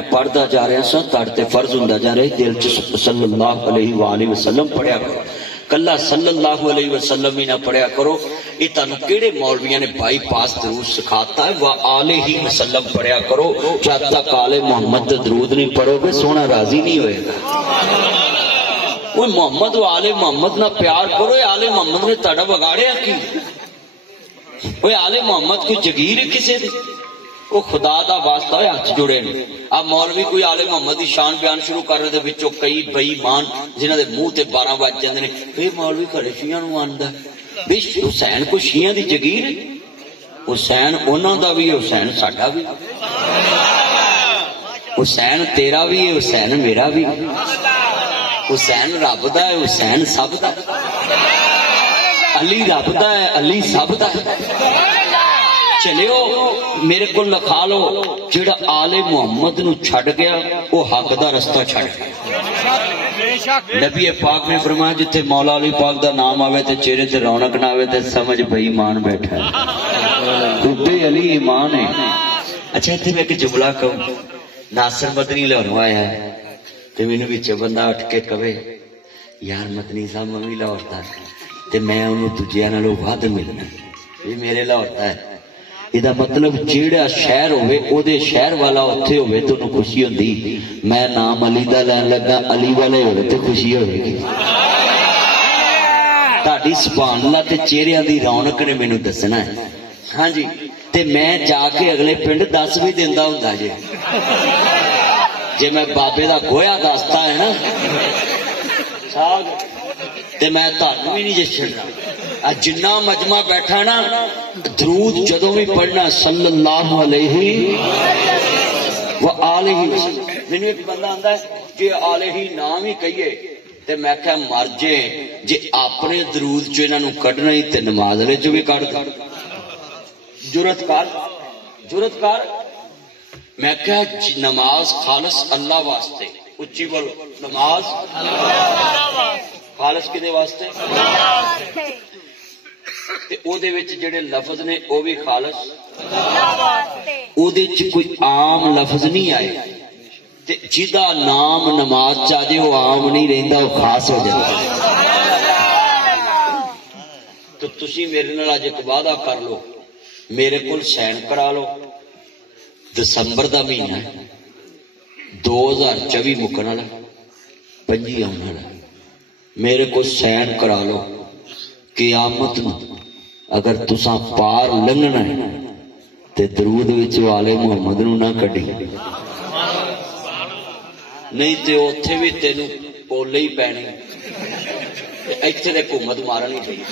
میں پڑھتا جا رہا سا تڑتے فرض ہوندا جا رہا دل چ صلی اللہ علیہ وآلہ وسلم پڑھیا کرو کلا صلی اللہ علیہ وسلم ہی نہ پڑھیا کرو یہ تانوں کیڑے مولویاں نے بائی پاس درود سکھاتا ہے وآلہ وسلم پڑھیا کرو جب تک آل محمد درود نہیں پڑھو گے سونا راضی نہیں ہوئے گا وہ محمد و آل محمد نہ پیار کرو آل محمد نے تڑا بگاڑیا کی وہ آل محمد کوئی جگیر ہے کسی دی وہ خدا دا واسطہ ہے ہاتھ جڑے نے اب مولوی کوئی آل محمد دی شان بیان شروع کر رہے وچوں کئی بے ایمان جنہاں دے منہ تے 12 بج جاندے نے اے مولوی کھڑے شیعہ نوں آندا بے حسین کوئی شیعہ دی جگیر ہے حسین انہاں دا بھی حسین ساڈا بھی حسین تیرا بھی ہے حسین میرا بھی حسین رب دا ہے حسین سب دا علی رب دا ہے علی سب دا چلیو میرے کو لکھا لو جڑا آل محمد نو چھڑ گیا وہ حق دا رستہ چھڑ گیا نبی پاک نے فرمایا جتھے مولا علی پاک دا نام آوے تے چہرے تے رونق نہ آوے تے سمجھ بھئی ایمان بیٹھا ہے رب علی ایمان ہے اچھا اتنے میں ایک جملہ کہوں ناصر مدنی لاہوروں آیا ہے تے مینوں وچ بندہ اٹھ کے کہے یار مدنی صاحب میں بھی لاہور دا تے میں انہوں دجیاں نالوں ود ملنا یہ میرے لاہور دا ہے یہ مطلب جیڑا شہر ہوئے او دے شہر والا اتھے ہوئے تو انہوں خوشی ہوندی میں نام علی دا لین لگا علی والے ہوئے تے خوشی ہوئے گی تاڑی سبحان اللہ تے چہریاں دی رونق نے مینوں دسنا ہے ہاں جی تے میں جا کے اگلے پنڈ دس بھی دیندا ہوندا جے جے میں بابے دا گویا دستا ہے نا تے میں تانوں بھی نہیں جے چھڑنا جنہ مجمع بیٹھا نا درود جدوں بھی پڑھنا صلی اللہ علیہ وآلہ وسلم مینوں ایک بندہ آندا ہے کہ آلہ نام ہی کہیے تے میں کہا مر جے جے اپنے درود چ انہاں نوں کڈنا ہی تے نماز لے چ بھی کڈ جرت کر میں کہا نماز خالص اللہ واسطے اچھی بولو نماز خالص کدے واسطے تے او دے وچ جڑے لفظ نے او بھی خالص او دے وچ کوئی عام لفظ نہیں آئے تے جدا نام نماز چا جے او عام نہیں رہندا او خاص ہو جاندا تو تسی میرے نال اج ایک وعدہ کر لو میرے کول سین کرا لو دسمبر دا مہینہ 2024 مکن والا 25 آنے والا میرے کو سین کرا لو قیامت نو اگر تساں پار لنگنا ہے تے درود وچ والے محمد نو نہ کڈی نہیں تے اوتھے بھی تینوں پولے ہی پینے ایتھے تے حکومت مارنی چاہیے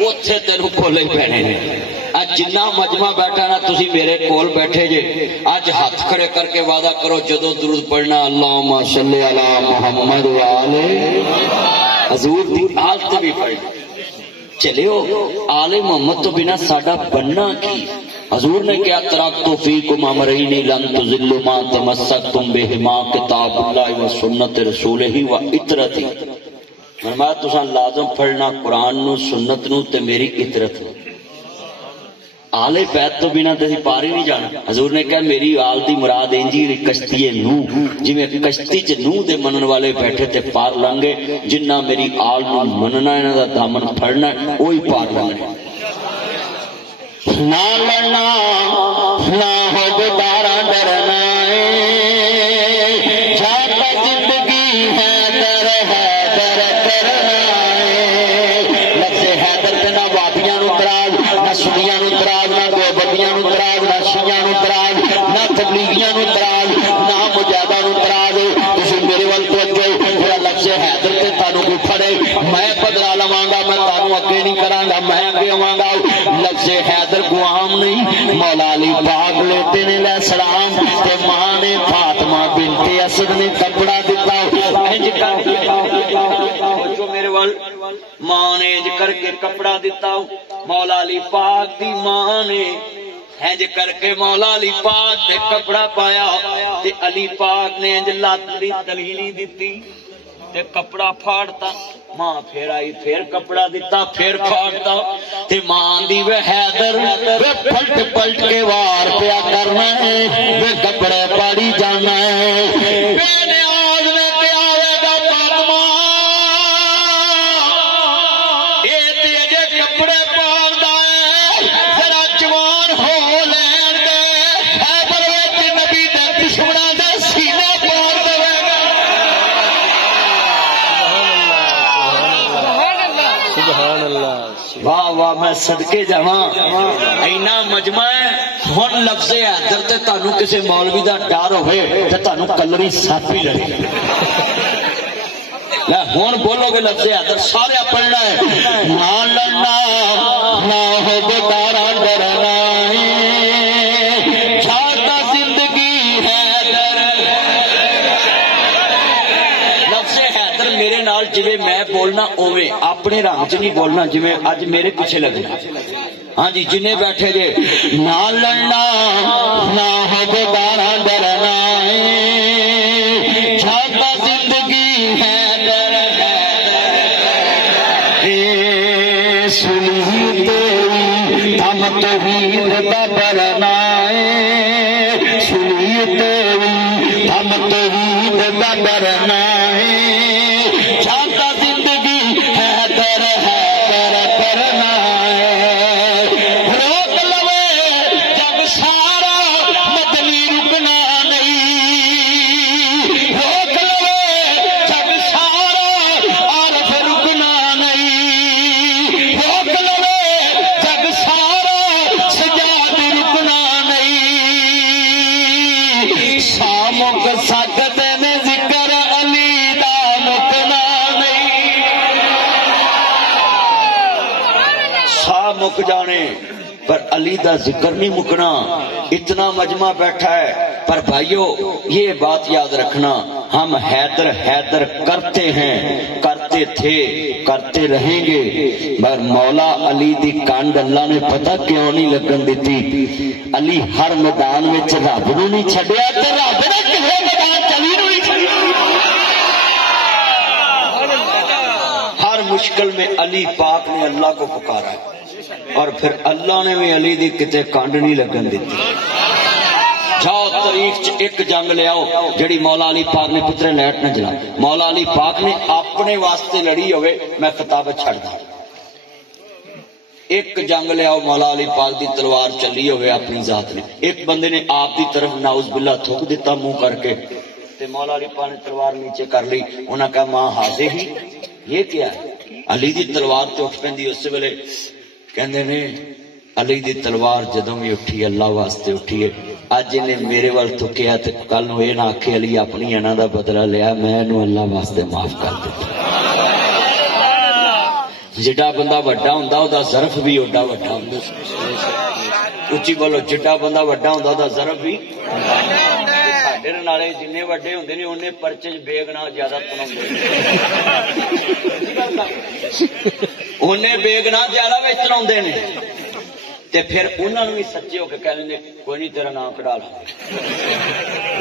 اوتھے تینوں پولے ہی پینے نے اج جنہ مجمع بیٹھا نا تسی میرے کول بیٹھے جے اج ہاتھ کھڑے کر کے وعدہ کرو جدوں درود پڑھنا اللہم صلی علی محمد وآلہ حضور دی آل تے بھی پڑھ چلیو آل محمد تو بنا ساڈا بننا کی حضور نے کیا ترکتو فیکم امرین لن تضلوا ما تمسکتم بہما کتاب اللہ و سنت رسولہ و اطرتی فرمایا تساں لازم پڑھنا قرآن نو سنت نو تے میری اطرت نو آل بیت تو بنا تسی پار ہی نہیں جانا حضور نے کہا میری آل دی مراد انجی کشتی نوح جی میں کشتی چ نوح دے منن والے بیٹھے تے پار لنگے جنہ میری آل نو مننا انہاں دا دامن پھڑنا وہی پار لنگے نہ لڑنا نہ ہو گدارا ڈرنا میں بدلا لواں گا میں تانوں اگے نہیں کراں گا میں اگے آواں گا لفظ حیدر کو عام نہیں مولا علی پاک لیتے نے علیہ السلام تے ماں نے فاطمہ بنت اسد نے کپڑا دتا انج کر جو میرے وال ماں نے انج کر کے کپڑا دتا مولا علی پاک دی ماں نے انج کر کے مولا علی پاک تے کپڑا پایا تے علی پاک نے انج لات دی دلیلی دتی تے کپڑا پھاڑتا ماں پھر آئی پھر کپڑا دیتا پھر پھاڑتا تے ماں دی وے حیدر وے پلٹ پلٹ کے وار پیا کرنا ہے وے کپڑے پاڑی جانا ہے بے نیاز میں تے آوے گا فاطمہ اے تے اجے کپڑے پاڑدا ہے ذرا جوان ہو لین دے خیبر وچ نبی دے دشمناں دے سینے پاڑ دے گا سبحان اللہ واہ واہ میں صدقے جاواں اینا مجمع ہے ہن لفظ حیدر تے تانوں کسے مولوی دا ڈر ہوئے تے تانوں کلری سپ ہی لگے لے ہن بولو گے لفظ حیدر سارے پڑھنا ہے نہ لڑنا نہ ہو دوبارہ ڈرنا چھاتا زندگی حیدر لفظ حیدر میرے نال جویں میں بولنا اوے اپنے رنگ چ نہیں بولنا جویں اج میرے پیچھے لگنا ہاں جی جنے بیٹھے جے نہ لڑنا نہ ہو دوبارہ ڈرنا چھاتا زندگی حیدر اے سنی تیری ہم توحید دا برنا سنی تیری ہم توحید دا برنا چھاتا زندگی حیدر حیدر کرنا روک لوے جب سارا مدنی رکنا نہیں روک لوے جب سارا عارف رکنا نہیں روک لوے جب سارا سجاد رکنا نہیں سامک سکتے میں ذکر علی دا مکنا نہیں سا مک جانے پر علی دا ذکر نہیں مکنا اتنا مجمع بیٹھا ہے پر بھائیو یہ بات یاد رکھنا ہم حیدر حیدر کرتے ہیں کرتے تھے کرتے رہیں گے پر مولا علی دی کانڈ اللہ نے پتہ کیوں نہیں لگن دیتی علی ہر میدان میں رب نو نہیں چھڈیا تے رب نے کسے میدان چلی نو نہیں چھڈیا ہر مشکل میں علی پاک نے اللہ کو پکارا ہے اور پھر اللہ نے بھی علی دی کتے کانڈ نہیں لگن دیتی جاؤ تاریخ چ ایک جنگ لے آؤ جڑی مولا علی پاک نے پتر نیٹ نہ جلا مولا علی پاک نے اپنے واسطے لڑی ہوئے میں خطاب چھڑ دا ایک جنگ لے آؤ مولا علی پاک دی تلوار چلی ہوئے اپنی ذات نے ایک بندے نے آپ دی طرف نعوذ باللہ تھوک دیتا منہ کر کے تے مولا علی پاک نے تلوار نیچے کر لی انہاں کہا ماں حاضر ہی یہ کیا ہے علی دی تلوار تے اٹھ پیندی اس ویلے کہندے نے علی دی تلوار جدوں بھی اٹھی اللہ واسطے اٹھی ہے اج نے میرے ول تھکیا تے کل نو اے نہ آکھے علی اپنی انہاں دا بدلہ لیا میں انہوں اللہ واسطے معاف کر دتا جڑا بندہ وڈا ہوندا او دا ظرف بھی اوڈا وڈا ہوندا اچھی بولو جڑا بندہ وڈا ہوندا او دا ظرف بھی ساڈے نالے جننے وڈے ہوندے نے اونے پرچے وچ بے گناہ زیادہ تناوندے اونے بے گناہ زیادہ وچ تناوندے نے تے پھر انہاں نوں بھی سچے ہو کے کہہ لیندے کوئی نہیں تیرا نام کڈا لاں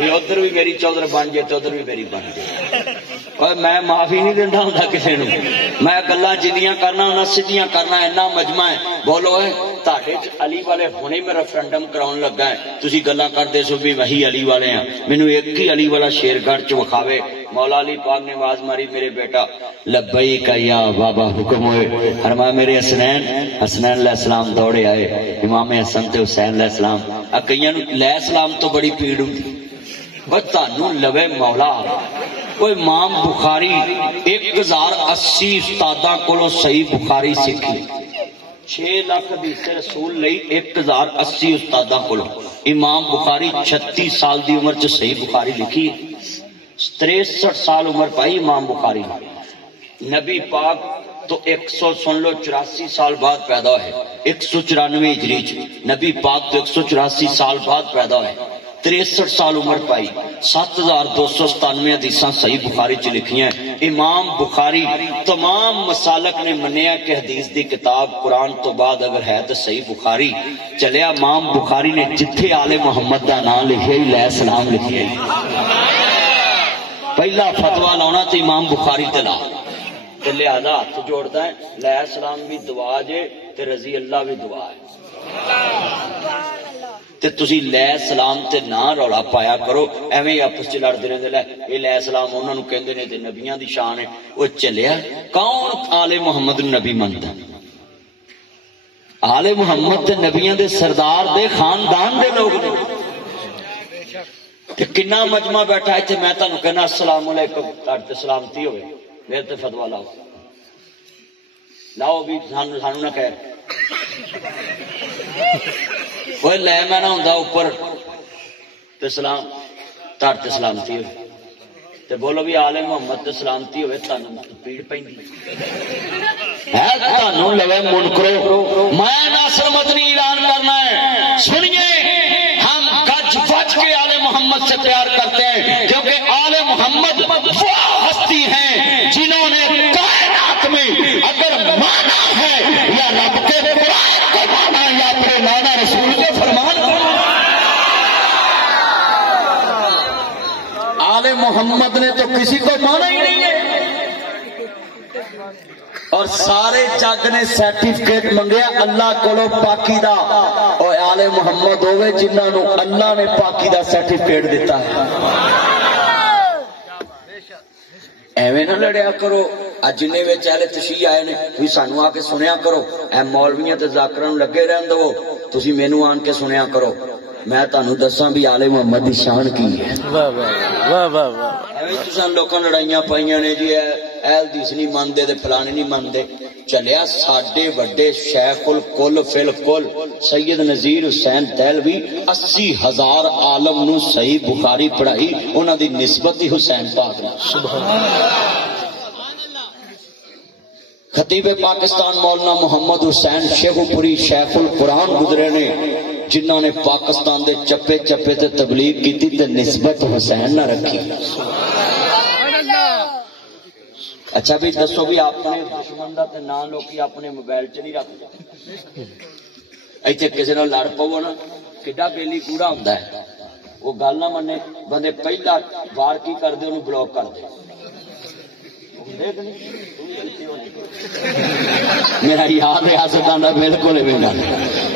یہ ادھر بھی میری چودھر بن جائے تے ادھر بھی میری بن جائے اور میں معافی نہیں دیندا ہوندا کسے نوں میں گلاں جنیاں کرنا انہاں سیدھیاں کرنا اینا مجمع ہے بولو اے تہاڈے علی والے ہونے میں ریفرنڈم کراون لگا ہے تسی گلاں کردے سو بھی وہی علی والے ہیں مینوں ایک ہی علی والا شیر گھر چ وکھاوے مولا علی پاک نے آواز ماری میرے بیٹا لبیک یا بابا حکم ہوئے فرمایا میرے حسنین حسنین علیہ السلام دوڑے آئے امام حسن تے حسین علیہ السلام کئیاں نوں علیہ السلام تو بڑی پیڑ ہوندی او تانوں لوے مولا کوئی امام بخاری 1080 استاداں کولوں صحیح بخاری سیکھی 6 لاکھ حدیث رسول لئی 1080 استاداں کولوں امام بخاری 36 سال دی عمر چ صحیح بخاری لکھی 63 سال عمر پائی امام بخاری نبی پاک تو 100 سن لو 84 سال بعد پیدا ہے 194 ہجری چ نبی پاک تو 184 سال بعد پیدا ہے 63 سال عمر پائی 7297 حدیثاں صحیح بخاری چ لکھیاں امام بخاری تمام مسالک نے منیا کہ حدیث دی کتاب قرآن تو بعد اگر ہے تو صحیح بخاری چلیا امام بخاری نے جتھے آل محمد دا نام لکھیا علیہ السلام لکھیا پہلا فتوا لاؤنا تو امام بخاری تے لا تے لہذا ہاتھ جوڑتا ہے لے سلام بھی دعا جے تے رضی اللہ بھی دعا ہے تے تسی لے سلام تے نہ رولا پایا کرو ایویں آپس چ لڑدے رہندے لے اے لے سلام انہاں نوں کہندے نے تے نبیاں دی شان ہے او چلیا کون آل محمد نبی مندا آل محمد تے نبیاں دے سردار دے خاندان دے لوگ نے تے کنا مجمع بیٹھا ہے تے میں تانوں کہنا السلام علیکم تہاڈے تے سلامتی ہوے میرے تے فتوا لاؤ لاؤ بھی سانوں نہ کہہ وہ لے میں نہ ہوندا اوپر تے سلام تہاڈے تے سلامتی ہوے تے بولو بھی آل محمد تے سلامتی ہوے تانوں پیڑ پیندی ہے تانوں لوے منکرو میں ناصر مدنی اعلان کرنا ہے سنیے ہم گج وج کے آل محمد سے پیار کرتے ہیں کیونکہ آل محمد وہ ہستی ہیں جنہوں نے کائنات میں اگر مانا ہے یا رب کے قرآن کو مانا یا اپنے نانا رسول کے فرمان کو آل محمد نے تو کسی کو مانا ہی نہیں ہے اور سارے جگ نے سرٹیفکیٹ منگیا اللہ کولو پاکی دا اور آل محمد ہوئے جنہاں نو اللہ نے پاکی دا سرٹیفکیٹ دیتا ہے ایویں نہ لڑیا کرو جن اہل تشیع آئے نے تھی سانو آ کے سنیا کرو اے مولویاں تے ذاکراں لگے رہن دو تسی مینوں آن کے سنیا کرو میں تانوں دساں بھی آل محمد دی شان کی ہے واہ واہ واہ واہ واہ ایویں تساں لوکاں لڑائیاں پائیاں نے جی اہل حدیث نہیں مانتے تے فلانے نہیں مانتے چلیا ساڈے وڈے شیخ الکل فی الکل سید نذیر حسین دہلوی 80,000 عالم نو صحیح بخاری پڑھائی انہاں دی نسبت ہی حسین پاک نال سبحان اللہ خطیب پاکستان مولانا محمد حسین شیخ پوری شیخ القرآن گزرے نے جنہوں نے پاکستان دے چپے چپے تے تبلیغ کی تھی تے نسبت حسین نہ رکھی اچھا بھی دسو بھی اپنے دشمن دا تے نام لوکی اپنے موبائل چ نہیں رکھتے ایتھے کسے نال لڑ پو نا کڈا بیلی کوڑا ہوندا ہے وہ گل نہ منے بندے پہلا وار کی کر دے انہوں بلاک کر دے میرا یاد ہے آسدان بالکل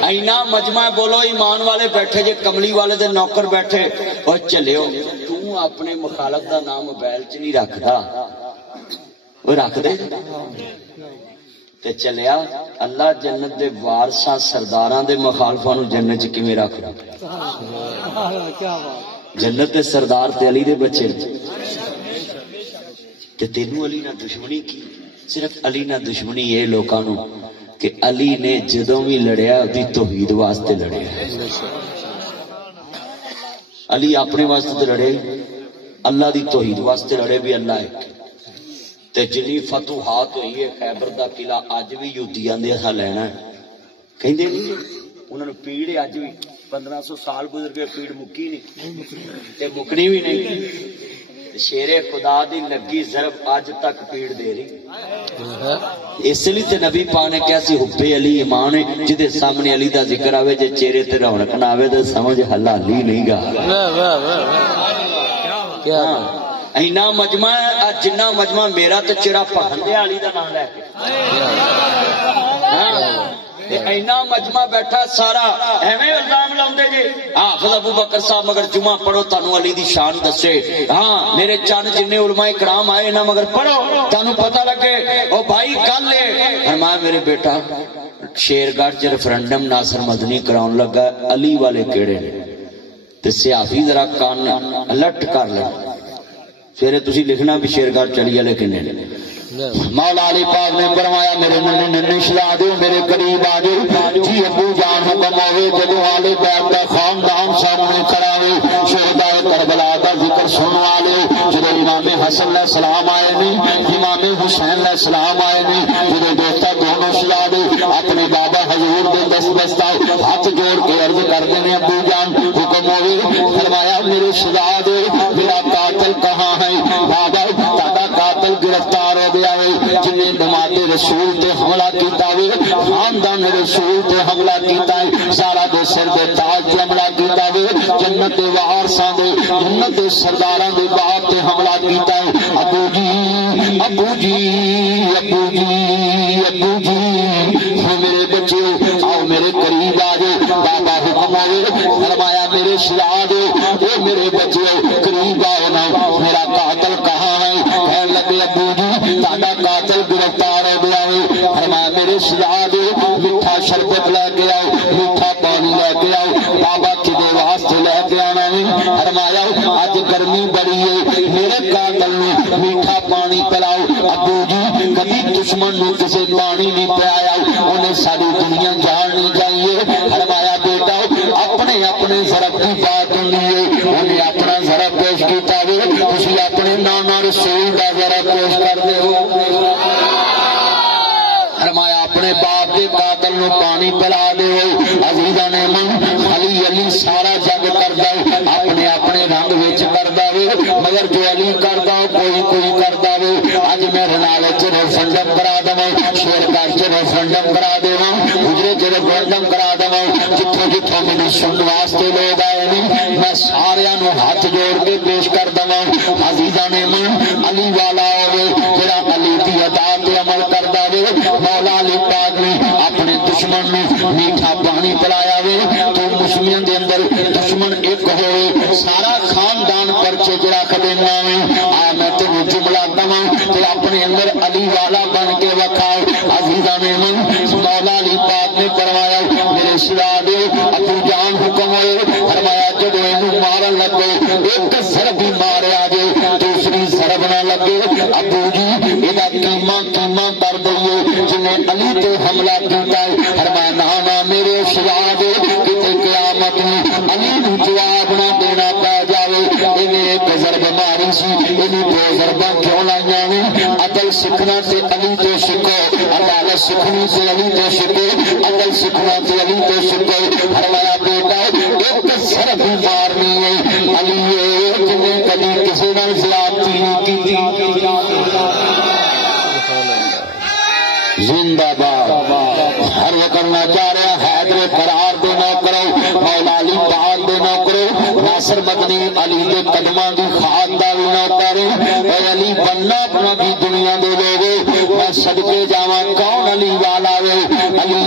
اینا مجمع بولو ایمان والے بیٹھے جے کملی والے دے نوکر بیٹھے اور چلے ہو تو اپنے مخالف دا نام موبائل چ نہیں رکھدا وہ رکھ دے تے چلیا اللہ جنت دے وارثاں سرداراں دے مخالفاں نو جنت چ کیویں رکھ جنت دے سردار تے علی دے بچے کہ تینوں علی نہ دشمنی کی صرف علی نہ دشمنی یہ لوکاں نو کہ علی نے جدوں بھی لڑیا دی توحید واسطے لڑیا علی اپنے واسطے تے لڑے اللہ دی توحید واسطے لڑے بھی اللہ ہے تے جنی فتوحات ہوئی ہے خیبر دا قلعہ اج بھی یہودیاں دے اساں لینا ہے کہندے نہیں انہاں نو پیڑ اج بھی 1500 سال گزر گئے پیڑ مکی نہیں تے مکنی بھی نہیں شیر خدا دی لگی ضرب آج تک پیڑ دے رہی اس لیے تے نبی پاک نے کہا سی حب علی ایمان جدے سامنے علی دا ذکر آوے جے چہرے تے رونق نہ آوے تے سمجھ حلالی نہیں گا کیا اینا مجمع جنہ مجمع میرا تے چہرہ پکھندے علی دا نام لے کے اینا مجمع بیٹھا سارا ایویں الزام لاندے جی حافظ ابو بکر صاحب مگر جمعہ پڑھو تانوں علی دی شان دسے ہاں میرے چند جنے علماء کرام آئے نا مگر پڑھو تانوں پتہ لگے او بھائی کل ہے فرمایا میرے بیٹا شیرگڑھ چ ریفرنڈم ناصر مدنی کراون لگا علی والے کیڑے نے تے سیاسی ذرا کان الٹ کر لے پھر تسی لکھنا بھی شیرگڑھ چلی والے کنے نے مولا علی پاک نے فرمایا میرے ننے ننے شہزادے میرے قریب آ جاؤ جی ابو جان حکم ہوئے جدو آل بیت کا خاندان سامنے کھڑا ہوئے شہداء کربلا کا ذکر سننے والے جدو امام حسن علیہ السلام آئے نے امام حسین علیہ السلام آئے نے جدو دوستا دونوں شہزادے اپنے بابا حضور دے دست دستا ہاتھ جوڑ کے عرض کرتے ہیں ابو جان حکم ہوئے فرمایا میرے شہزادے میرا قاتل کہاں ہے بابا تہاڈا قاتل گرفتار ہو گیا جنہیں نماز رسول تے حملہ کیتا ہے خاندان رسول تے حملہ کیتا ہے سارا دے سر دے تاج تے حملہ کیتا ہے جنت دے وارثاں دے جنت دے سرداراں دے باپ تے حملہ کیتا ہے. ابو جی ابو جی ابو جی ابو جی ہو میرے بچے آؤ میرے قریب آ جاؤ. بابا حکم آئے فرمایا میرے شہزاد اے میرے بچے قریب آؤ نا میرا قاتل کہاں ہے. کہنے لگے ابو جی تہاڈا قاتل گرفتار ہو گیا ہے. فرمایا میرے شہزاد میٹھا شربت لے کے آؤ میٹھا پانی لے کے آؤ. بابا کدے واسطے لے کے آنا ہے. فرمایا اج گرمی بڑی ہے میرے قاتل نو میٹھا پانی پلاؤ. ابو جی کبھی دشمن نو کسے پانی نہیں پلایا انہیں ساری دنیا جاننی چاہیے. فرمایا بیٹا اپنے اپنے ضرب کی بات ہوئی انہیں اپنا ضرب پیش کیتا ہے تسی اپنے نانا رسول کا ضرب پیش کرتے ہو. فرمایا اپنے باپ کے قاتل نو پانی پلا دے. عزیزاں نے من علی علی سارا جگ کردا اپنے اپنے رنگ وچ کردا وے مگر جو علی کردا کوئی کوئی کردا وے. اج میں رنالے چ ریفرنڈم کرا دواں شیر گھر چ ریفرنڈم کرا دیواں گجرے چ ریفرنڈم کرا دواں جتھوں جتھوں میرے سنن واسطے لوگ آئے نے میں سارے نو ہاتھ جوڑ کے پیش کر دواں. عزیزاں نے من علی والا ہوے جڑا علی دی ادا تے عمل کردا وے. مولا علی پاک نے اپنے دشمن نو میٹھا پانی پلایا وے تو مسلمان دے اندر دشمن ایک ہوئے سارا خاندان پرچے چ رکھ دینا وے. آ میں تینوں جملہ دواں تے اپنے اندر علی والا بن کے وکھاؤ. عزیزاں نے من مولا علی پاک نے فرمایا میرے شہزاد ابو جان حکم ہوئے. فرمایا جدو اینوں مارن لگے ایک ضرب ہی ماریا جے دوسری ضرب نہ لگے. ابو جی ایدا کیما کیما کر دئیے جنہیں علی تے حملہ کیتا ہے. فرمایا نا میرے شہزاد کتے قیامت میں علی نو جواب نہ دینا پا جاوے. انہیں ایک ضرب ماری سی انہیں دو ضرباں کیوں لائیاں نے. عدل سیکھنا تے علی تو سیکھو عدالت سیکھنی تے علی تو سیکھو عدل سیکھنا تے علی تو سیکھو. فرمایا بیٹا ایک ضرب ہی مارنی ہے علی جنہیں کبھی کسی نے زیادتی نہیں کی. زندہ باد ہر وقت نہ چاہ رہا حیدر قرار دے نہ کرو مولا علی پاک دے نہ کرو ناصر مدنی علی دے قدماں دی خاطرداری نہ کرے. اے علی بننا اپنا بھی دنیا دے لوگو میں صدقے جاواں کون علی والا وے. علی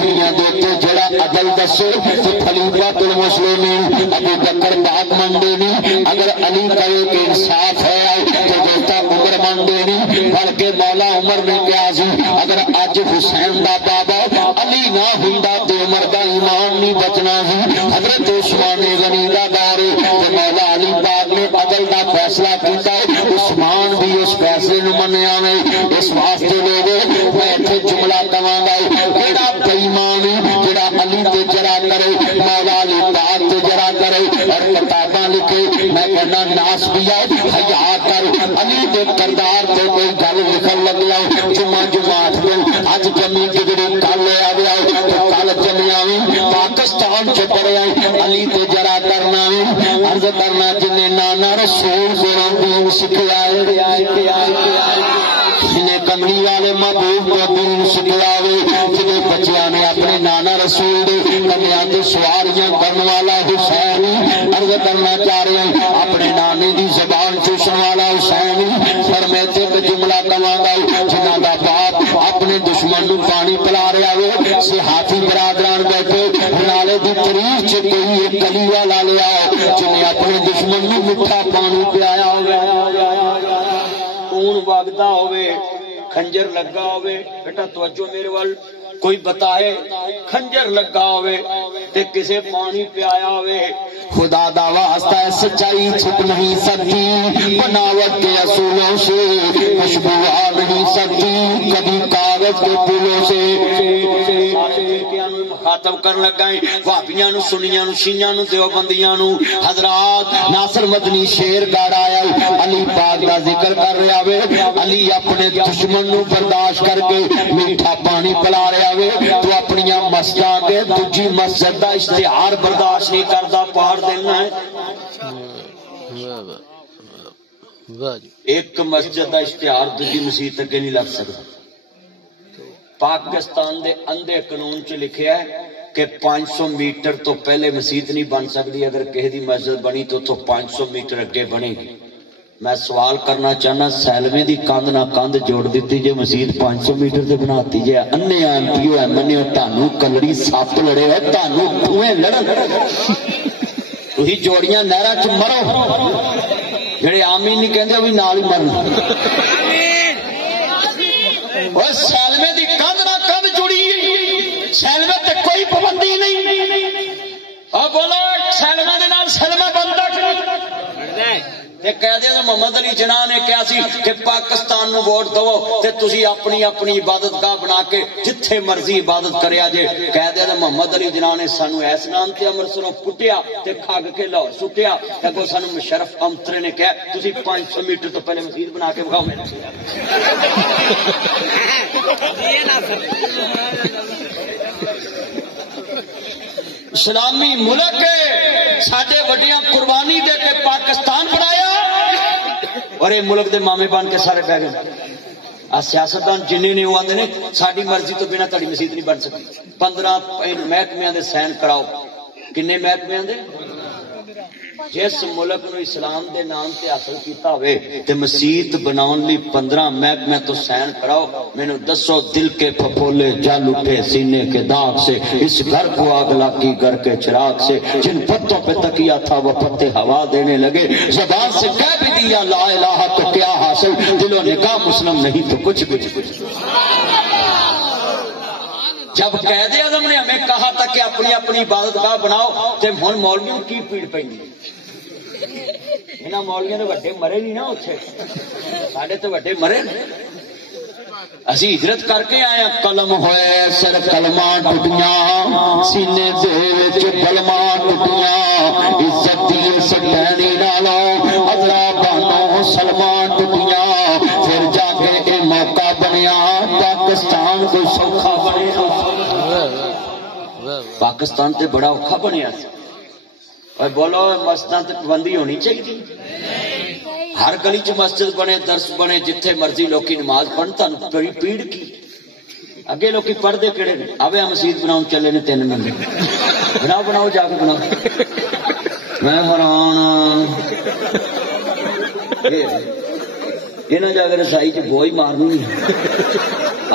دنیا دے تے جڑا عدل دسے تے خلیفۃ المسلمین ابو بکر پاک منڈے نہیں اگر علی کہے کہ انصاف ہے تو دیتا عمر منڈے نہیں بلکہ مولا عمر نے کہا سی اگر اج حسین دا بابا علی نہ ہوندا تے عمر دا ایمان نہیں بچنا سی. حضرت عثمان غنی دا دور تے مولا علی پاک نے عدل دا فیصلہ کیتا ہے عثمان بھی اس فیصلے نو منیا وے. اس واسطے لوگوں میں ایتھے جملہ کہاں گا کیڑا بے ایمان جڑا علی تے جرا کرے مولا علی پاک تے جرا کرے اور کتاباں لکھے. میں کہنا ناس بھی ہے حیا کر علی دے کردار تے کوئی گل لکھن لگیا جمعات دن اج جمی گزری کل آ گیا تو کل جمیا پاکستان چ پڑیا علی تے جرا کرنا عرض کرنا جنہیں نانا رسول سونا دین سکھایا جنہیں کملی والے محبوب کو دین سکھاوے جنہیں بچیاں نے اپنے نانا رسول دے کمیاں تے سواریاں کرنے والا حسین عرض کرنا چاہ رہے ہیں اپنے نانے دی زبان چوسن والا حسین فرماتے کہ جملہ کہاں گا جنہاں دا باپ اپنے دشمن نو پانی پلا رہا ہے صحافی برادران بیٹھے نالے دی تریف چ کوئی ایک کلی والا لیا جنہیں اپنے دشمن نو میٹھا پانی پلایا ہوئے خون وگدا ہوئے خنجر لگا ہوئے. بیٹا توجہ میرے وال کوئی بتائے خنجر لگا ہوئے تے کسے پانی پیایا ہوئے. خدا دا واسطہ ہے سچائی چھپ نہیں سکتی بناوٹ کے اصولوں سے خوشبو آ نہیں سکتی کبھی کاغذ کے پھولوں سے. مخاطب کر لگائیں بھابیاں نو سنیاں نو شیعاں نو دیوبندیاں نو حضرات ناصر مدنی شیر گاڑ آیا علی پاک دا ذکر کر رہا وے. علی اپنے دشمن نو برداشت کر کے میٹھا پانی پلا رہا وے تو اپنی مسجد کے دوجی مسجد دا اشتہار برداشت نہیں کردا پاڑ دینا ہے. ایک مسجد دا اشتہار دوجی مسجد تک نہیں لگ سکتا. پاکستان دے اندھے قانون چ لکھیا ہے کہ 500 میٹر تو پہلے مسجد نہیں بن سکتی، اگر کسی دی مسجد بنی تو 500 میٹر اگے بنے گی۔ میں سوال کرنا چاہنا، سیلوے دی کندھ نہ کندھ جوڑ دیتی جے مسجد 500 میٹر تے بناتی جے انے ایم پی او ایم این او تانوں کلڑی سپ لڑے ہوئے تانوں کوئے لڑن تھی جوڑیاں نہراں چ مرو، جڑے آمین نہیں کہندے وہ بھی نال ہی مرن۔ او سیلوے دی کندھ نہ کندھ جڑی، سیلوے تے کوئی پابندی نہیں، او بولو سیلوے دے نال سیلوے بندا قائد اعظم محمد علی جناح نے کہا سی کہ پاکستان نو ووٹ دو تے تسی اپنی اپنی عبادت گاہ بنا کے جتھے مرضی عبادت کریا جے۔ قائد اعظم محمد علی جناح نے سانو ایس نام تے امرتسروں کٹیا تے کھگ کے لاہور سٹیا، اگوں سانو مشرف امترے نے کہا تسی 500 میٹر تو پہلے مسجد بنا کے بکھاؤ میرے۔ اسلامی ملک ساڈے وڈیاں قربانی دے کے پاکستان بنایا اور یہ ملک دے مامے بن کے سارے بہ گئے۔ سیاستدان جن نے وہ آتے ہیں ساری مرضی تو بنا تاری مسجد نہیں بن سکتی۔ 15 محکمیاں دے سائن کراؤ، کنے محکمیاں دے؟ جس ملک نو اسلام دے نام تے حاصل کیتا ہوئے تے مسجد بناون لی 15 محکمے تو سائن کراؤ۔ مینوں دسو دل کے پھپھولے جل اٹھے سینے کے داغ سے، اس گھر کو آگ لگی گھر کے چراغ سے، جن پتوں پہ تکیا تھا وہ پتے ہوا دینے لگے، زبان سے کہہ بھی دیا لا الہ تو کیا حاصل، دلوں نے کہا مسلم نہیں تو کچھ بھی۔ جب قائد اعظم نے ہمیں کہا تھا کہ اپنی اپنی عبادت گاہ بناؤ تے ہن مولویوں کی پیڑ پئی، انہاں مولویوں دے وڈے مرے نہیں نا اوتھے، ساڈے تے وڈے مرے نے۔ اسی ہجرت کر کے آئے، قلم ہوئے سر کلمہ ٹوٹیاں، سینے دے وچ بلماں ٹوٹیاں، عزت دی سٹینی نالوں ادرا بانو سلمان ٹوٹیاں، پھر جا کے اے موقع بنیا پاکستان کو سوکھا بنیا۔ پاکستان تے بڑا اوکھا بنیا سی، اور بولو مسجداں تے پابندی ہونی چاہیے۔ ہر گلی چ مسجد بنے، درس بنے، جتھے مرضی لوکی نماز پڑھن، تانوں بڑی پیڑ کی اگے لوکی پڑھدے کہڑے نے؟ آوے مسجد بناؤ چلے نے 3 بندے، بناؤ بناؤ جا کے بناؤ۔ میں حیران انہاں جا کے رسائی چ بوئی مارنی،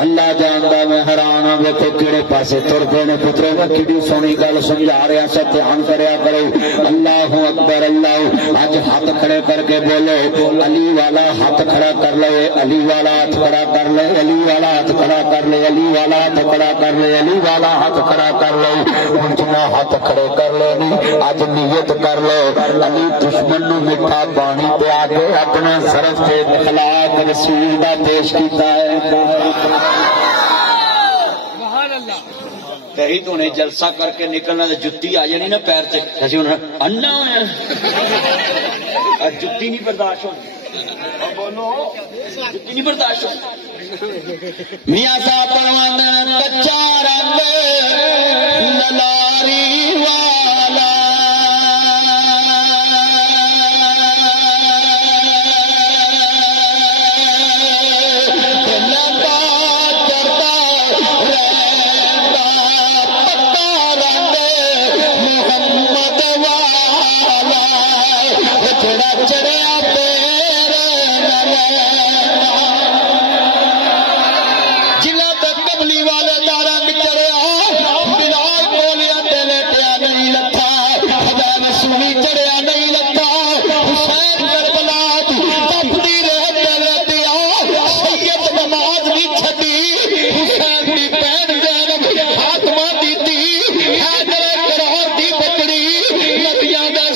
اللہ جاندا میں حیران ہاں۔ ویکھو کہڑے پاسے تر پے نے پترو، میں کڈی سونی گل سمجھا رہا سا، دھیان کریا کرو۔ اللہ اکبر اللہ، اج ہاتھ کھڑے کر کے بولو، علی والا ہاتھ کھڑا کر لو، علی والا ہاتھ کھڑا کر لے، علی والا ہاتھ کھڑا کر لے، علی والا ہاتھ کھڑا کر لے، علی والا ہاتھ کھڑا کر لو۔ جنا ہاتھ کھڑے کر لے نہیں، اج نیت کر لو علی دشمن نو میٹھا پانی پیا کے اپنا صرف تے اخلاق رسول دا پیش کیتا ہے۔ کہیں تو انہیں جلسہ کر کے نکلنا تو جتی آ جانی نا پیر سے، ایسے انا ہوا جتی نہیں برداشت ہونی، بولو جتی نہیں برداشت ہونی۔ میاں صاحب پروان کچا رنگ للاری والا،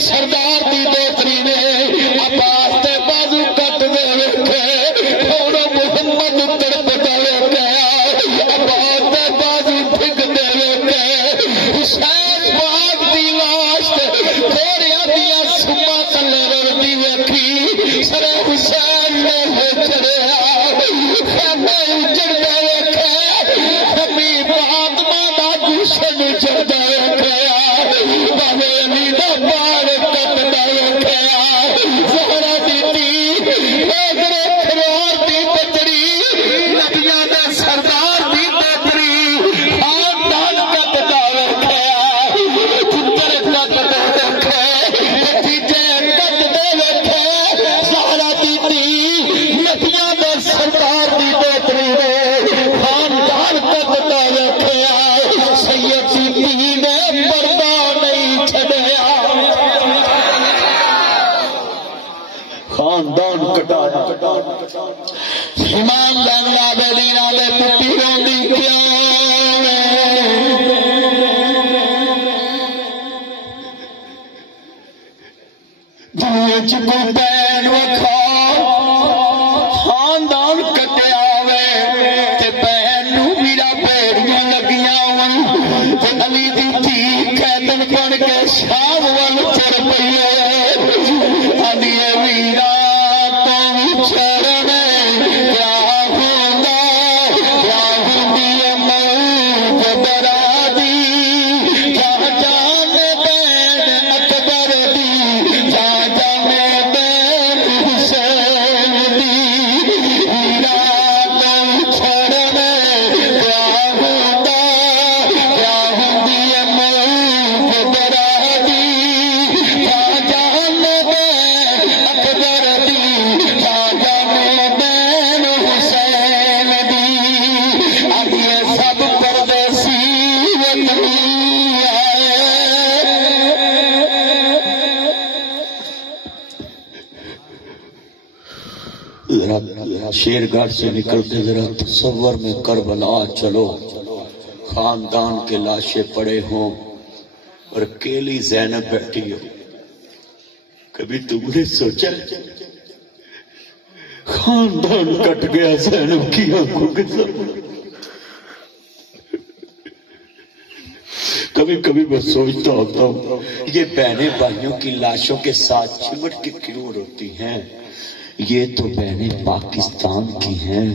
سردار دی پتری خاندان کٹایا امام زین العابدین والے پٹی روندی کیوں دنیا چکو بین وکھا خاندان کٹیا ہوئے تے بین نو میرا پیڑیاں لگیاں ہوئے تے علی دی تھی قیدن پڑھ کے شام وال چر پئیے علی میرا تو چرن کیا ہوندا کیا ہوندی موت برا دی کیا جان بین اکبر دی کیا جانے بین حسین دی میرا تو چرن کیا ہوندا کیا ہوندی موت برا دی کیا جانے بین اکبر دی کیا جانے بین حسین دی آگے سب پردیسی وطنی آئے ذرا شیر گھاٹ سے نکلتے ذرا تصور میں کربلا چلو خاندان کے لاشیں پڑے ہوں اور اکیلی زینب بیٹھی ہو کبھی تم نے سوچا خاندان کٹ گیا زینب کی آنکھوں کے سامنے کبھی کبھی میں سوچتا ہوتا ہوں یہ بہنیں بھائیوں کی لاشوں کے ساتھ چمٹ کے کیوں روتی ہیں یہ تو بہنیں پاکستان کی ہیں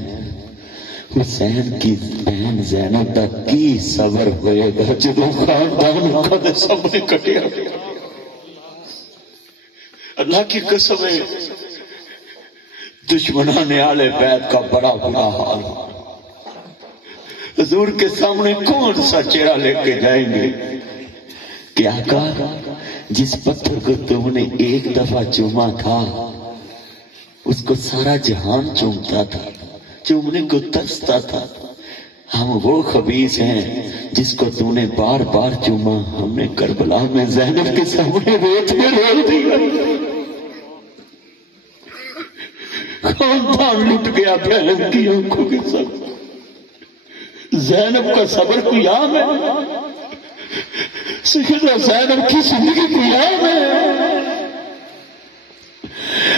حسین کی بہن زینب دا کی صبر ہوئے گا جب خاندان کا سامنے کٹیا اللہ کی قسم ہے دشمنان آلے بیت کا بڑا بڑا حال حضور کے سامنے کون سا چہرہ لے کے جائیں گے کیا کہا جس پتھر کو تم نے ایک دفعہ چوما تھا اس کو سارا جہان چومتا تھا چومنے کو ترستا تھا ہم وہ خبیث ہیں جس کو تو نے بار بار چوما ہم نے کربلا میں زینب کے سامنے روٹ میں رول دیا خاندان لٹ گیا پہلے کی آنکھوں کے ساتھ زینب کا صبر کوئی عام ہے سیدہ زینب کی زندگی کوئی عام ہے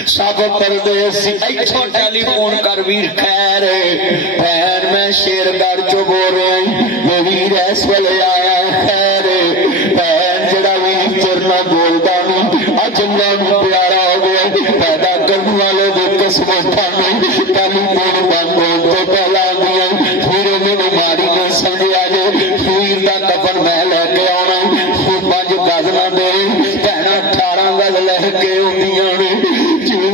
سب پردیسی ایتھوں ٹیلی فون کر ویر خیر پیر میں شیر گھر چو بول رہے میں ویر اس والے آیا خیر پیر جڑا ویر چرنا بولتا نہیں اج اللہ نو پیارا ہو گیا پیدا کرنے والے دے قسم اٹھانے ٹیلی فون بند ہون تو پہلا دیا پھر میرے ماری نہیں سمجھا جے ویر دا کفن میں لے کے آنا پھر 5 گز نہ دے بہنا 18 گز لے کے ہوندیاں نے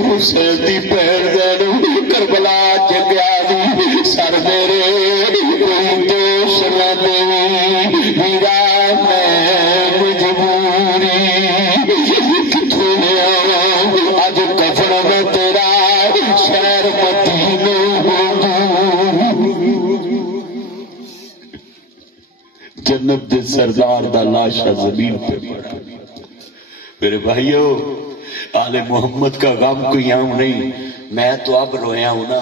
حسین دی پیر دینو کربلا جگیا دی سر میرے کوئی دوش نہ دے میرا میں مجبوری کتھوں اج کفن میں تیرا شہر مدینہ جنت دے سردار دا لاشا زمین پہ پڑا میرے بھائیو آل محمد کا غم کوئی عام نہیں میں تو اب رویا ہوں نا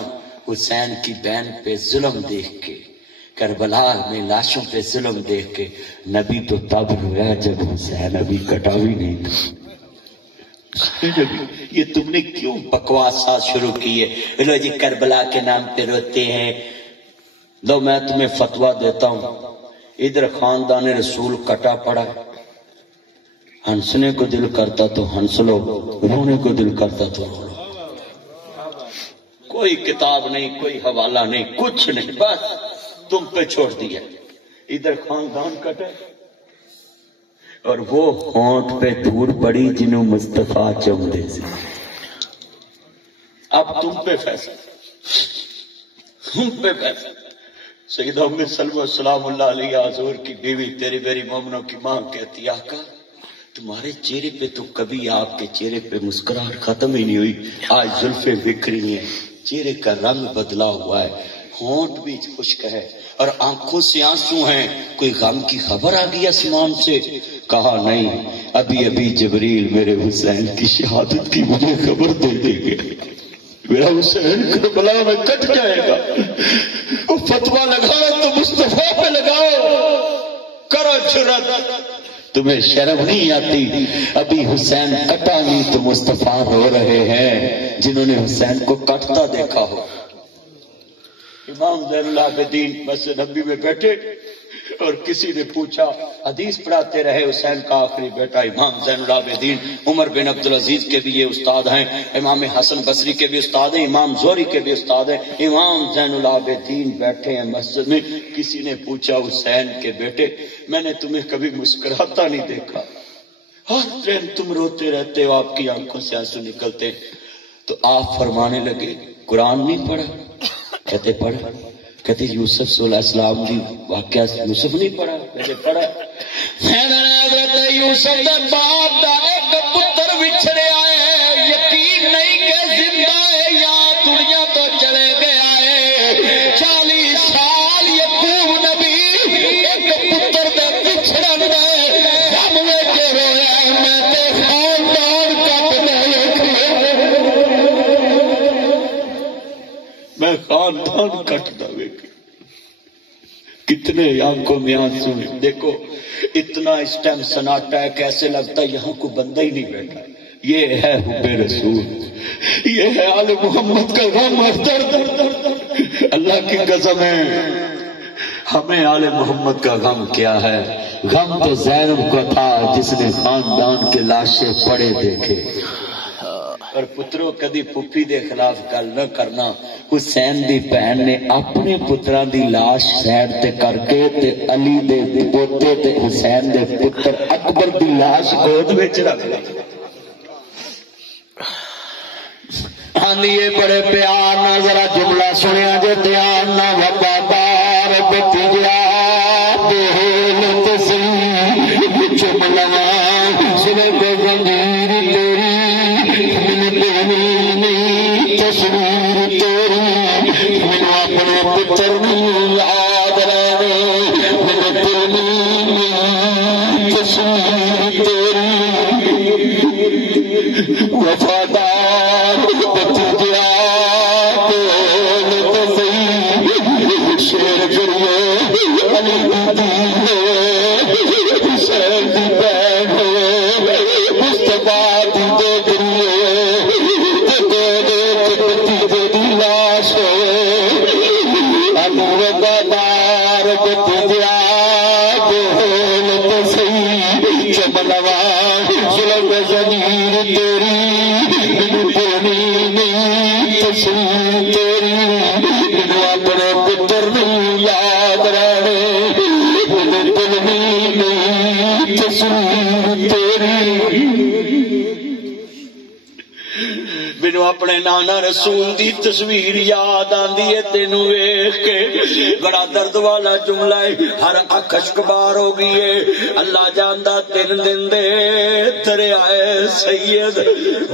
حسین کی بہن پہ ظلم دیکھ کے کربلا میں لاشوں پہ ظلم دیکھ کے نبی تو تب رویا جب حسین ابھی کٹا بھی نہیں تھا یہ تم نے کیوں بکواسات شروع کی ہے لو جی کربلا کے نام پہ روتے ہیں لو میں تمہیں فتویٰ دیتا ہوں ادھر خاندان رسول کٹا پڑا ہنسنے کو دل کرتا تو ہنس لو رونے کو دل کرتا تو رو لو کوئی کتاب نہیں کوئی حوالہ نہیں کچھ نہیں بس تم پہ چھوڑ دیا ادھر خاندان کٹے اور وہ ہونٹ پہ دھول پڑی جنہوں مصطفیٰ چمدے سے اب تم پہ فیصلہ سیدہ ام سلمہ سلام اللہ علیہ حضور کی بیوی تیری میری مومنوں کی ماں کہتی آقا تمہارے چہرے پہ تو کبھی آپ کے چہرے پہ مسکراہٹ ختم ہی نہیں ہوئی آج زلفیں بکھری ہیں چہرے کا رنگ بدلا ہوا ہے ہونٹ بھی خشک ہے اور آنکھوں سے آنسو ہیں کوئی غم کی خبر آ گئی آسمان سے کہا نہیں، ابھی ابھی جبریل میرے حسین کی شہادت کی مجھے خبر دے دیں گے، میرا حسین کربلا میں کٹ جائے گا، وہ فتویٰ لگاؤ تو مصطفیٰ پہ لگاؤ، کرو جرات، تمہیں شرم نہیں آتی؟ ابھی حسین کٹا نہیں تو مصطفیٰ رو رہے ہیں جنہوں نے حسین کو کٹتا دیکھا ہو۔ امام زین العابدین مسجد نبی میں بیٹھے اور کسی نے پوچھا، حدیث پڑھاتے رہے حسین کا آخری بیٹا امام زین العابدین، عمر بن عبدالعزیز کے بھی یہ استاد ہیں، امام حسن بصری کے بھی استاد ہیں، امام زہری کے بھی استاد ہیں، امام زین العابدین بیٹھے ہیں مسجد میں، کسی نے پوچھا حسین کے بیٹے میں نے تمہیں کبھی مسکراتا نہیں دیکھا، ہر ٹائم تم روتے رہتے ہو، آپ کی آنکھوں سے آنسو نکلتے، تو آپ فرمانے لگے قرآن نہیں پڑھا؟ کہتے پڑھا، کہتے یوسف صلی اللہ علیہ السلام دی واقعہ یوسف نہیں پڑھا؟ کہتے پڑھا۔ حضرت یوسف دے باپ دا ایک پتر وچھڑے آئے، یقین نہیں کہ زندہ ہے یا دنیا تو چلے گیا ہے، 40 سال یعقوب نبی ایک پتر دے وچھڑن دے غم وچ رویا، میں تے خاندان میں خاندان کٹتا ویکھ، کتنے آنکھوں میں آنسو ہیں۔ دیکھو اتنا اس ٹائم سناٹا ہے کہ ایسے لگتا ہے یہاں کوئی بندہ ہی نہیں بیٹھا، یہ ہے حب رسول، یہ ہے آل محمد کا غم اور درد۔ اللہ کی قسم ہے ہمیں آل محمد کا غم کیا ہے؟ غم تو زینب کو تھا جس نے خاندان کے لاشیں پڑے دیکھے۔ اور پتروں کدی پھپھی دے خلاف گل نہ کرنا، حسین دی بہن نے اپنے پتراں دی لاش سائڈ تے کر کے تے علی دے پوتے تے حسین دے پتر اکبر دی لاش گود وچ رکھ لی۔ ہاں یہ بڑے پیار نہ ذرا جملہ سنیا جے دھیان نہ، وفادار بتیا بہول تسی جملہ سنے بے زنجیر تیری تصویر تیری، میں اپنے پتر نہیں یاد رہے، میرے دل میں تصویر تیری، وفادار بتیا تو صحیح، شیر کریے علی دی حسین دی بہن مصطفیٰ دی دے کریے تیری اپنے پتر نہیں یاد رہے، دل میں تصویر تیری، مینو اپنے نانا رسول دی تصویر یاد آندی ہے، تینوں ویکھ کے بڑا درد والا جملہ ہے، ہر اکھ اشکبار ہو گئی ہے۔ اللہ جاندا 3 دن دے تیرے آئے سید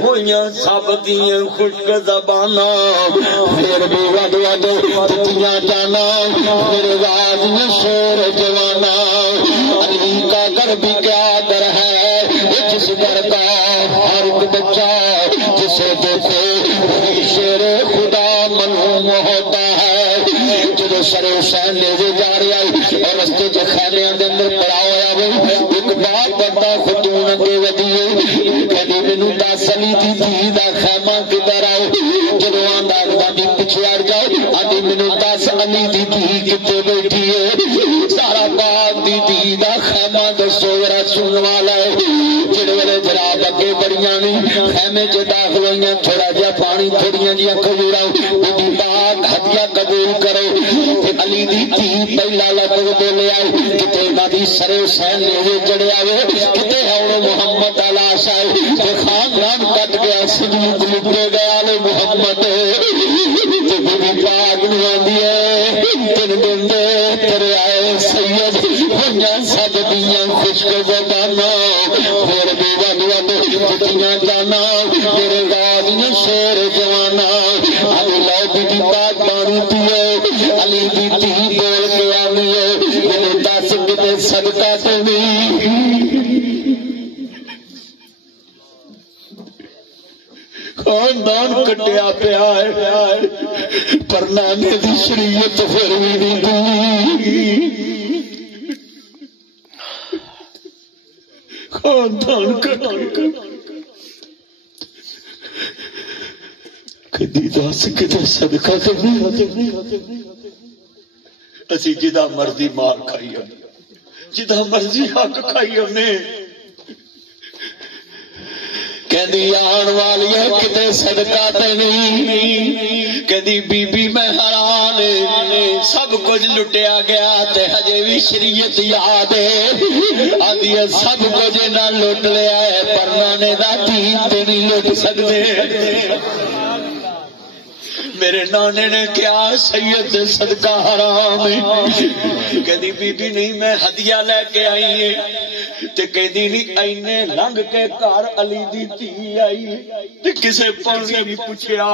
ہوئیاں سب دیاں خشک زباناں، پھر بھی ود ود دتیاں جانا میرے راز میں شور جوانا، علی کا گھر بھی کیا در ہے، جس گھر کا ہر ایک بچہ جسے دیکھے شیر خدا منہوم ہوتا ہے۔ جدو سر حسین لے جا رہا ہے اور رستے چ خیمیاں دے اندر پڑا ہوا ہے، ایک بات بڑا خاتون اگے ودی ہے، کہنی مینوں دس علی دی دھی دا خیمہ کدھر آؤ، جدو آندا بابی پیچھے ہٹ جائے، آدھی مینوں دس علی دی دھی کتے بیٹھی ہے، سارا باغ دی دھی دا خیمہ دسو ذرا سنن والا ہے۔ جڑے ویلے جناب اگے بڑیاں نہیں خیمے چ داخل ہوئیاں، تھوڑا جہا پانی تھوڑیاں جہاں کھجوراں، بی پاک ہدیہ قبول کرو، تے علی دی دھی پہلا لفظ بولے آئے، کتے انہاں دی سر حسین نے چڑھیا وے، کتے ہن محمد علی صاحب تے خاندان کٹ گیا، سجود لٹے گیا آل محمد، تے بی پاک نوں آندی ہے 3 دن دے تیرے آئے سید ہوئیاں سب دیاں خشک زباناں، پھر بھی ود ود دتیاں جانا میرے غازی شیر جوانا، علی لو بی پاک پانی پیے، علی دی دھی بول کے آنی ہے، میرے 10 کتے صدقہ دینی خاندان کٹیا پیا ہے پر نانے دی شریعت پھر بھی نہیں دلی خاندان کٹ کدی دس کدے صدقہ اسی جدا مرضی مار کھائی جدا مرضی حق کھائی کہندی آن والی کتے صدقہ تے نہیں کہندی بی بی میں حیران سب کچھ لٹیا گیا تے ہجے بھی شریعت یاد ہے آدھی سب کچھ نہ لٹ لیا ہے پر نانے دا دین تے نہیں لٹ سکتے میرے نانے نے کیا سید دے صدقہ حرام ہے کہندی بی بی نہیں میں ہدیہ لے کے آئی ہے تے کہندی نہیں اینے لنگ کے گھر علی دی تھی آئی تے کسے پانی نہیں پوچھیا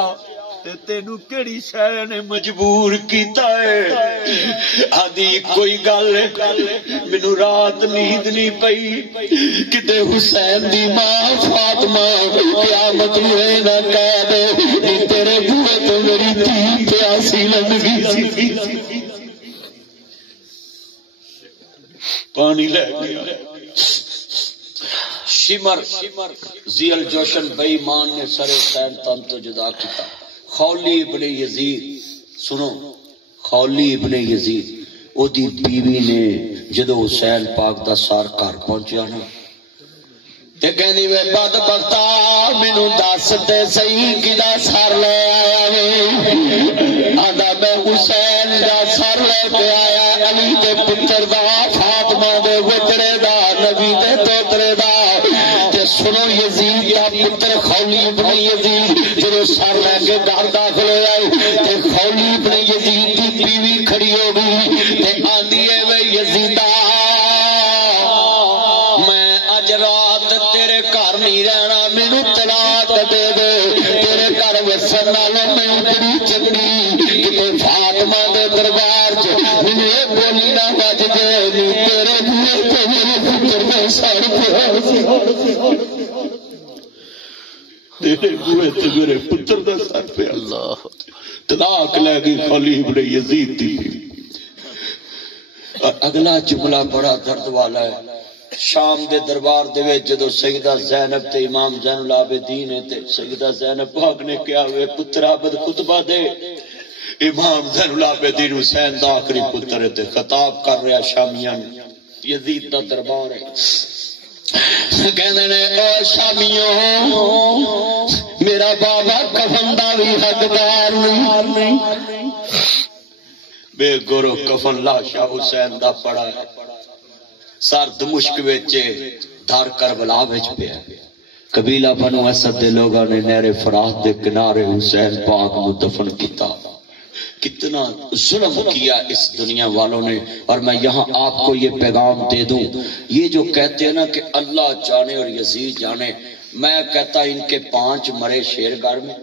تے تینوں کیڑی شے نے مجبور کیتا ہے آدھی کوئی گل مینوں رات نیند نہیں پئی کتے حسین دی ماں فاطمہ قیامت میں نہ کہہ دے تیرے بوئے تو میری تھی پیاسی لگ گئی پانی لے گیا شمر ذی الجوشن بے ایمان نے سر حسین تن تو جدا کیتا خولی ابن یزید سنو خولی ابن یزید او دی بیوی نے جدو حسین پاک دا سار گھر پہنچیا نا تے کہندی وے بدبختا مینوں دس تے صحیح کدا سر لے آیا وے آندا میں حسین دا سر لے کے آیا علی دے پتر دا فاطمہ دے وچڑے دا نبی دے پوترے دا تے سنو یزید دا پتر خولی ابن یزید جدو سر لے کے گھر داخل ہویا تے خولی ابن یزید دی بیوی کھڑی ہو گئی تے آندی ہے وے یزیدا میں اج رات تیرے گھر نہیں رہنا مینوں طلاق دے دے تیرے گھر وسن نالوں میں بڑی چنگی کتے فاطمہ دے دربار چ مینوں اے بولی نہ بج دے تیرے بوئے تے میرے پتر دے سر پیا تیرے بوئے تے میرے پتر دا سر پہ اللہ طلاق لے گئی خولی ابن یزید دی اگلا جملہ بڑا درد والا ہے شام دے دربار دے وچ جدو سیدہ زینب تے امام زین العابدین تے سیدہ زینب پاک نے کیا ہوئے پتر عبد خطبہ دے امام زین العابدین حسین دا آخری پتر تے خطاب کر رہا شامیان یزید دا دربار ہے کہندے نے او شامیوں میرا بابا کفن دا بھی حقدار نہیں بے گورو کفن لاشا حسین دا پڑا ہے سرد مشک وچ دھار کربلا وچ پیا قبیلہ بنو اسد دے لوگاں نے نہر فرات دے کنارے حسین پاک نو دفن کیتا کتنا ظلم کیا اس دنیا والوں نے اور میں یہاں آپ کو یہ پیغام دے دوں یہ جو کہتے ہیں نا کہ اللہ جانے اور یزید جانے میں کہتا ان کے 5 مرے شیرگھر میں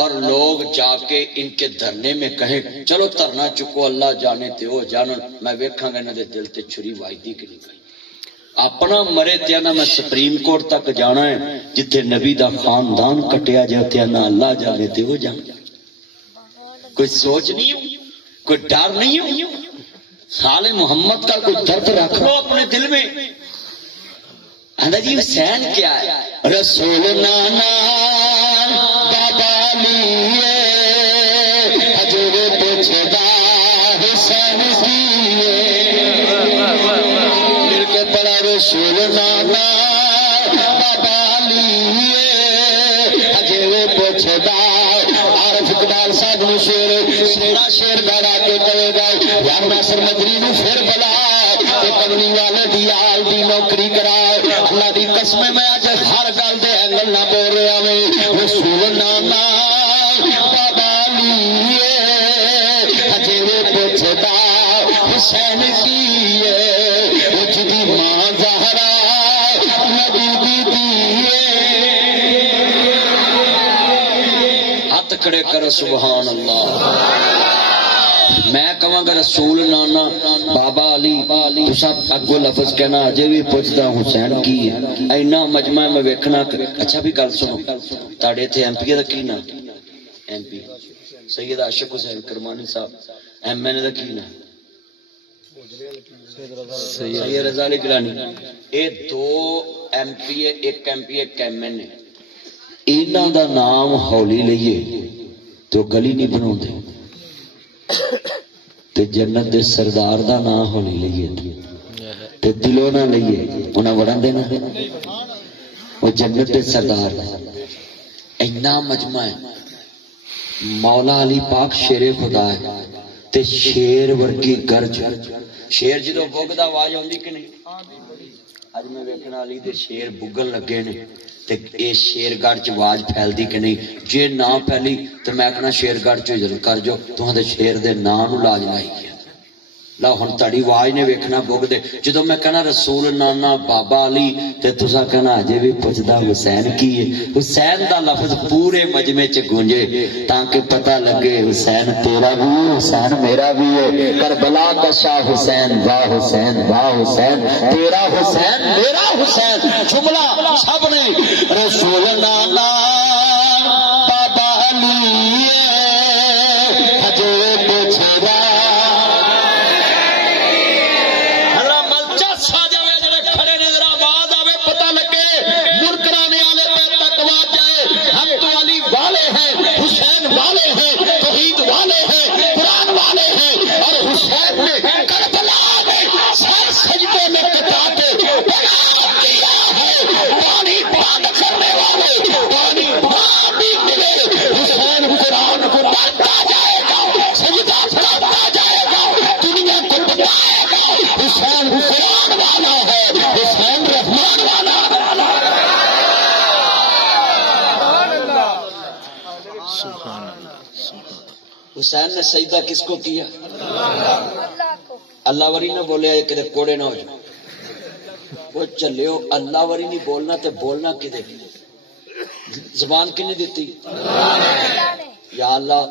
اور لوگ جا کے ان کے دھرنے میں کہیں چلو دھرنا چکو اللہ جانے تے وہ جانن میں ویکھاں گا انہاں دے دل تے چھری واجدی کہ نہیں گئی اپنا مرے تے نا میں سپریم کورٹ تک جانا ہے جتھے نبی دا خاندان کٹیا جائے تے نا اللہ جانے تے وہ جان کوئی سوچ نہیں ہو کوئی ڈر نہیں ہو سال محمد کا کوئی درد رکھ لو اپنے دل میں جی حسین کیا ہے رسول نانا بابا لیے حضور پوچھدا حسین کیے مل کے پڑا رسول نانا بابا لیے حضور پوچھدا عارف اقبال صاحب نے شیر گاڑا کے کہے گا یا ناصر مدنی نے پھر بلا کملی والے دی آل دی نوکری کرا اللہ دی قسم میں آج ہر گل دے اینگل نہ بول رہا میں رسول نانا بابا لیے حجیوے پوچھدا حسین کیے اچھ دی ماں زہرا نبی دی دیے ہاتھ کھڑے کرو سبحان اللہ میں کہاں گا رسول نانا بابا علی تو سب اگو لفظ کہنا اجے بھی پوچھتا حسین کی ہے اینا مجمع میں ویکھنا اچھا بھی گل سنو تاڑے تھے ایم پی دا کی نا ایم پی سید عاشق حسین کرمانی صاحب ایم این اے دا کی نا سید رضا علی گیلانی اے دو ایم پی ایک ایم پی ایک ایم این اے انہاں دا نام ہولی لئیے تو گلی نہیں بنو دے تے جنت دے سردار دا نام ہولی لئیے تے دلوں نہ لئیے انہاں وڑن دینا وہ جنت دے سردار اینا مجمع ہے مولا علی پاک شیر خدا ہے تے شیر ورگی گرج شیر جدو بگدا آواز آندی کہ نہیں اج میں ویکھنا علی دے شیر بگن لگے نے تے اے شیر گڑھ چ آواز پھیلدی کہ نہیں جے نہ پھیلی تے میں کہنا شیر گڑھ چ ضرور کر جو تہاں دے شیر دے نام نو لاج لائی گیا لا ہن تڑی آواز نے ویکھنا بگ دے جدوں میں کہنا رسول نانا بابا علی تے تساں کہنا اجے بھی پوچھدا حسین کی ہے حسین دا لفظ پورے مجمع چ گونجے تاکہ پتہ لگے حسین تیرا بھی حسین میرا بھی ہے کربلا کا شاہ حسین واہ حسین واہ حسین تیرا حسین میرا حسین جملہ سب نے رسول نانا بابا علی اجے پوچھدا حسین نے سجدہ کس کو کیا اللہ وری نہ بولے کہ کوڑے نہ ہو جائے وہ چلے اللہ وری نہیں بولنا تے بولنا کدے زبان کنے دیتی یا اللہ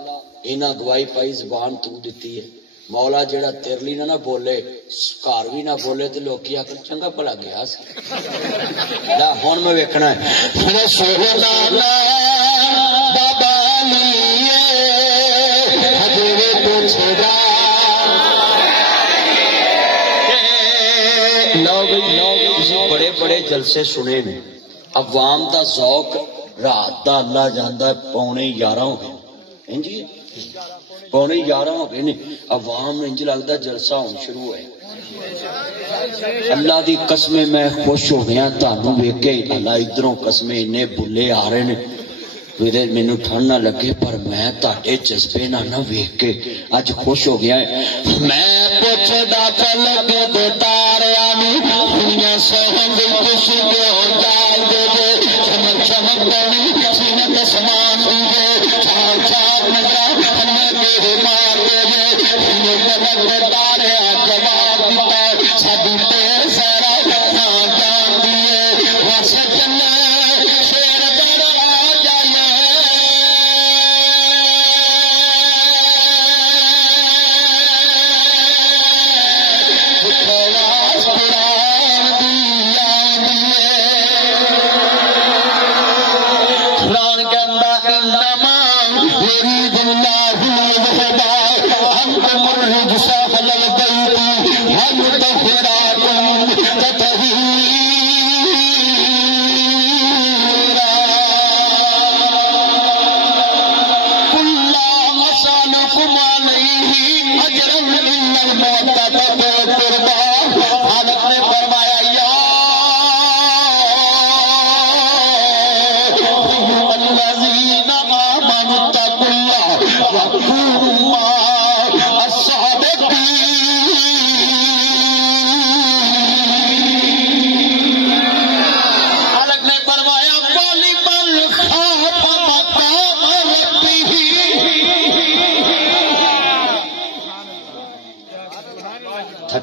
انہاں گواہی پائی زبان تو دیتی ہے مولا جڑا تیرلی نہ بولے گھر بھی نہ بولے تے لوکی آ کر چنگا بھلا گیا لا ہن میں ویکھنا ہے رسول اللہ بابا بڑے بڑے جلسے سنے نے عوام دا ذوق رات دا اللہ جاندا پونے 11 ہو گئے جی پونے 11 ہو گئے نے عوام انج لگدا جلسہ ہون شروع ہے اللہ دی قسمیں میں خوش ہو گیا تانوں ویکھ کے اللہ ادھروں قسمیں انے بلے آ رہے نے میرے مینوں ٹھنڈ نہ لگے پر میں تہاڈے جذبے نہ ویکھ کے اج خوش ہو گیا میں پوچھدا چل کے دے تاریاں نوں دنیا سہنگ خوشی دے ڈال دے چمک چمک بنی سینہ تے سمان دے چار چار نظر ہمیں میرے مار دے چمک تاریاں جواب دیتا سبھی تے سارا جان دیے وس چلے شیر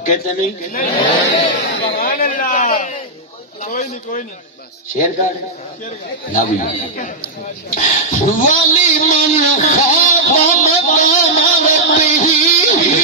کہتے نہیں شیر گاڑ نبی والی من خواب مقام ربی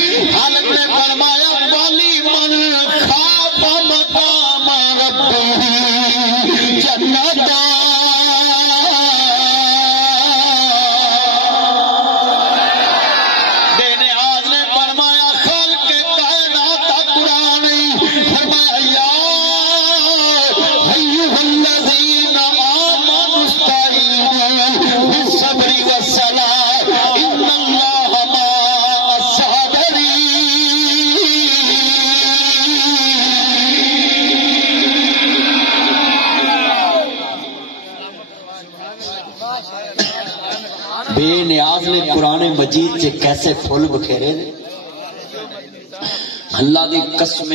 بے نیاز نے قرآن مجید سے کیسے پھول بکھیرے نے. اللہ دی قسم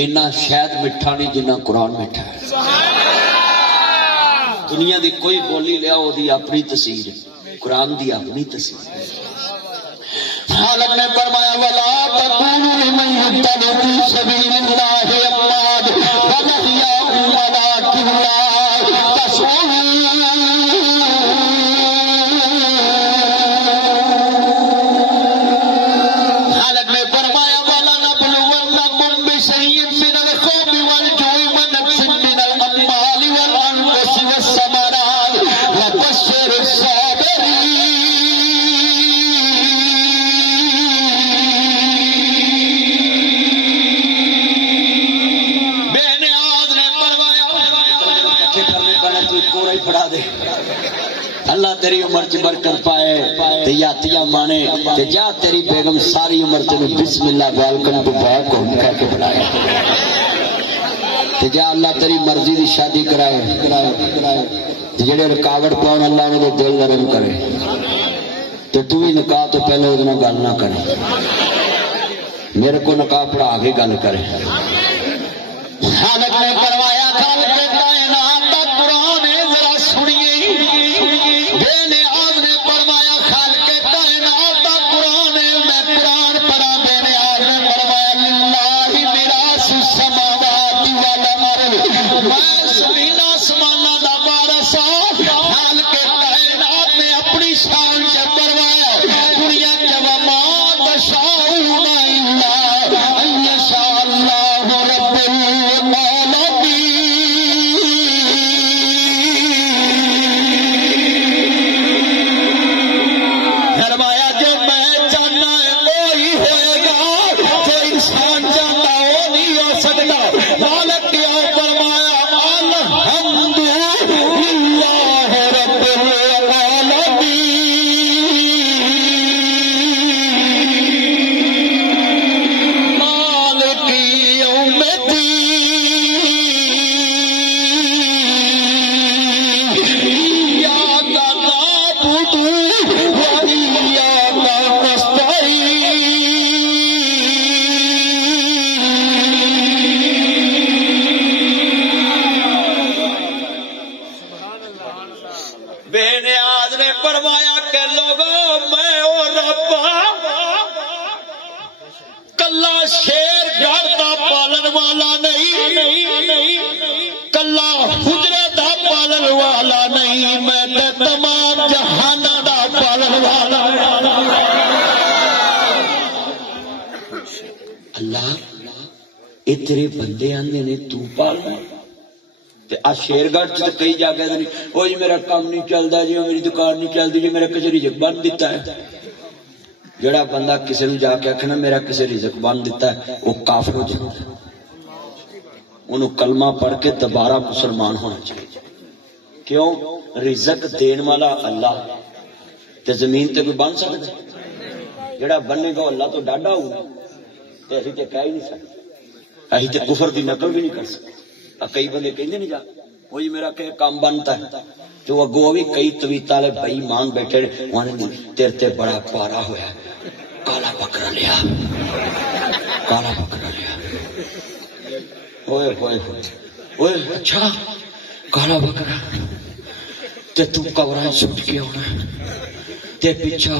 اینا شاید مٹھا نہیں جنہ قرآن مٹھا ہے. دنیا دی کوئی بولی لیا وہ دی اپنی تصویر ہے، قرآن دی اپنی تصویر. خالق نے فرمایا وَلَا تَقُولُوا لِمَن يُقْتَلُ فِي سَبِيلِ اللَّهِ أَمْوَاتٌ بَلْ أَحْيَاءٌ وَلَٰكِن لَّا تَشْعُرُونَ. خالق نے فرمایا وَلَنَبْلُوَنَّكُم بِشَيْءٍ مِّنَ الْخَوْفِ وَالْجُوعِ وَنَقْصٍ مِّنَ الْأَمْوَالِ وَالْأَنفُسِ وَالثَّمَرَاتِ وَبَشِّرِ الصَّابِرِينَ. پڑھا دے اللہ تیری عمر چ برکت پائے تے یاتیاں مانے تے جا تیری بیگم ساری عمر تینوں بسم اللہ ویلکم ٹو بیک ہوم کہہ کے بلائے تے جا اللہ تیری مرضی دی شادی کرائے تے جڑے رکاوٹ پاؤن اللہ نے دل نرم کرے تے تو بھی نکاح تو پہلے اودے نال گل نہ کرے، میرے کو نکاح پڑھا کے گل کرے. خالق نے فرمایا تیرے بندے آندے نے تو پالنا تے آ شیر گڑھ چ کئی جاگے نہیں او جی میرا کام نہیں چلدا جی میری دکان نہیں چلدی جی میرا کچھ رزق بن دیتا ہے. جڑا بندہ کسی نوں جا کے آکھنا میرا کسی رزق بن دیتا ہے وہ کافر ہو جائے. انہوں کلمہ پڑھ کے دوبارہ مسلمان ہونا چاہیے. کیوں؟ رزق دین والا اللہ تے زمین تے کوئی بن سکتا ہے؟ جڑا بنے گا اللہ تو ڈاڈا ہوگا تے اسی تے کہہ ہی نہیں سکتے. اہی تے کفر دی نقل بھی نہیں کر سکتے. کئی بندے کہندے نہیں جا وہ جی میرا کہ کام بنتا ہے جو اگوں بھی کئی تویتا والے بھائی مان بیٹھے تیرے تے بڑا پارا ہویا کالا بکرا لیا کالا بکرا لیا ہوئے ہوئے ہوئے اچھا کالا بکرا تے تو قبراں چھٹ کے ہونا تے پیچھے